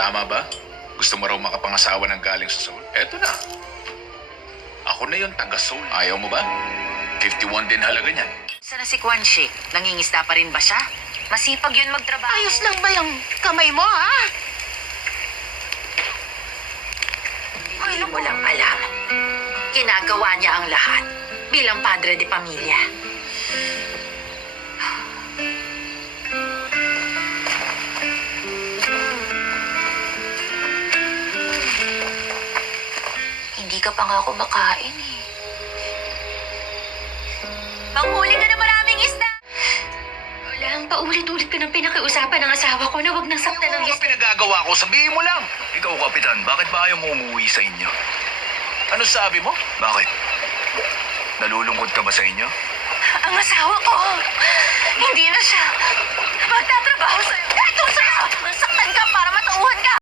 Tama ba? Gusto mo raw makapangasawa ng galing sa Seoul? Eto na. Ako na yung taga-Seoul. Ayaw mo ba? 51 din halaga niyan. Sana si Quan Shi? Nangingisda pa rin ba siya? Masipag yun magtrabaho. Ayos lang ba yung kamay mo, ha? Hindi mo lang alam. Ginagawa niya ang lahat bilang padre de pamilya. Hindi ka pa nga kumakain eh. Manghuli ka na maraming isda! Wala, paulit-ulit ka ng pinakiusapan ng asawa ko na wag nang saktan ng Ano pinagagawa ko? Sabihin mo lang. Ikaw, Kapitan, bakit ba ayaw mo umuwi sa inyo? Ano sabi mo? Bakit? Nalulungkot ka ba sa inyo? Ang asawa ko, hindi na siya magtatrabaho sa'yo. Kahit kung sa'yo, nasaktan ka para